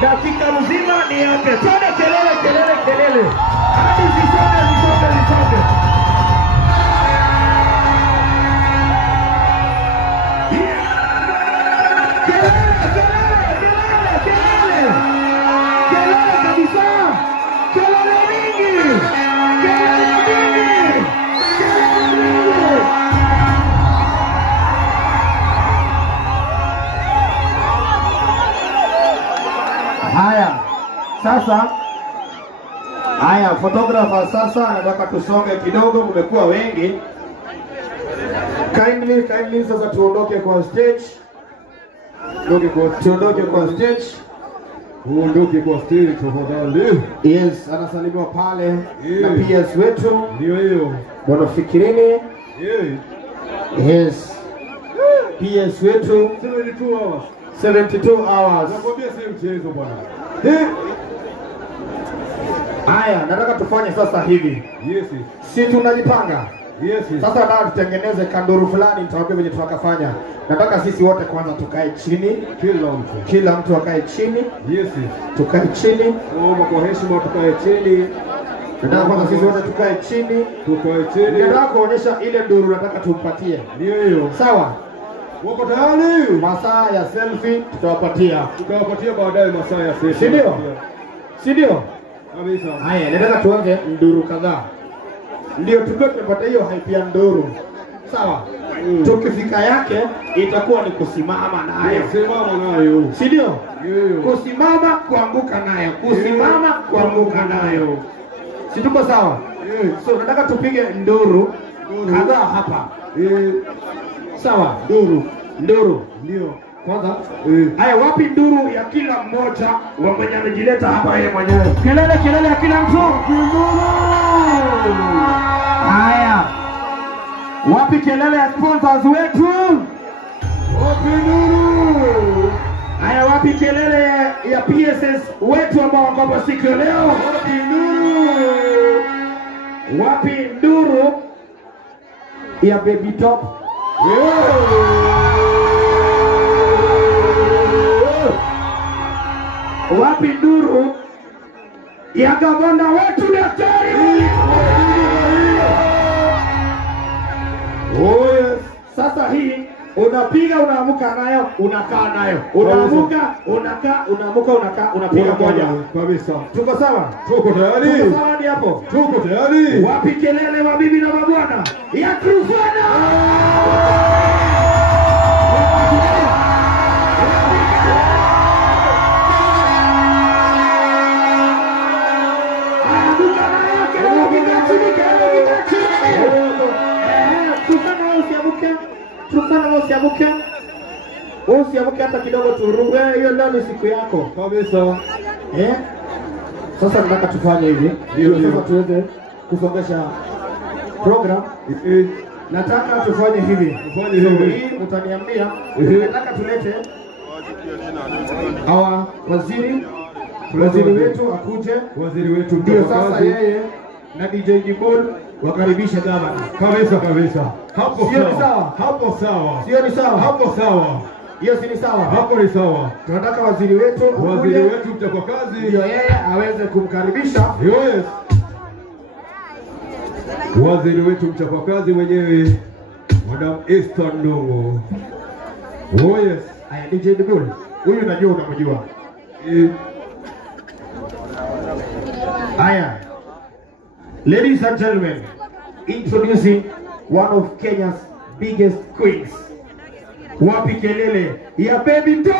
dakika mzima ni yake. Tuna kelele. Hadi zisonge. Kelele kabisa. Kelele mingi. Haya, photographer sasa nataka tusonge kidogo, kumekuwa wengi. Kindly sasa tuondoke kwa stage. Tuondoke kwa stage tafadhali. Yes, anasalimiwa pale na PS wetu. Ndio hiyo. Bwana Fikirini. Yes. PS wetu 72 hours. Nakwambia si mchezo bwana. Haya, nataka tufanye sasa hivi. Yes. Si tunajipanga? Yes. Sasa nataka tutengeneze kanduru fulani, nitawaambia venye tutakafanya. Nataka sisi wote kwanza tukae chini, kila mtu akae chini. Yes. Tukae chini. Naomba kwa heshima tukae chini. Nataka kwanza sisi wote tukae chini. Tukae chini. Nataka kuonyesha ile nduru nataka tumpatie. Ndio hiyo. Sawa? Wako tayari? Masaa ya selfie tutawapatia. Tutawapatia baadaye masaa ya selfie. Si ndio? Si ndio? Kabisa. Haya, nataka tuanze nduru kadhaa. Ndio tulikuwa tumepata hiyo hype ya nduru. Sawa? Tukifika yake itakuwa ni kusimama nayo. Simama nayo. Si ndio? Ndio. Kusimama kuanguka nayo. Kusimama kuanguka nayo. Si tuko sawa? So nataka tupige nduru kadhaa hapa. Sawa? Nduru. Ndio. Kwanza, haya wapi nduru ya kila mmoja wa mwenye amejileta hapa yeye mwenyewe? Kelele ya kila mtu. Haya. Wapi kelele ya sponsors wetu? Wapi nduru? Haya wapi kelele ya PSS wetu ambao wako hapa siku ya leo? Wapi nduru? Wapi nduru ya Baby Top? Wapi nduru ya gavana wetu Daktari? Oh yes. Sasa hii unapiga unaamka nayo, unakaa nayo. Unaamuka, unakaa, unaamuka, unakaa, unapiga moja. Kabisa. Tuko sawa? Tuko tayari? Tuko sawa hadi hapo? Tuko tayari? Wapi kelele wa bibi na mabwana ya Trufana? Usiamuke hata kidogo tu. Hiyo leo ni siku yako. Kabisa. Sasa nataka tufanye hivi. Ndio sasa tuweze kusongesha program. Nataka tufanye hivi. Tufanye hivi. Hii utaniambia. Nataka tulete hawa waziri wetu akuje. Waziri wetu ndio sasa yeye na DJ Gibol wakaribisha gavana. Kabisa. Hapo sawa. Hapo sawa. Sio ni sawa? Hapo sawa. Hiyo si ni sawa? Hapo ni sawa. Tunataka waziri wetu mchapa kazi ndio yeye aweze kumkaribisha. Yes. Waziri wetu mchapa kazi mwenyewe Madam Esther Ndongo. Oh yes. Aya DJ Gibol. Huyu najua unamjua. Aya. Ladies and gentlemen, introducing one of Kenya's biggest queens. Wapi kelele ya Baby Top!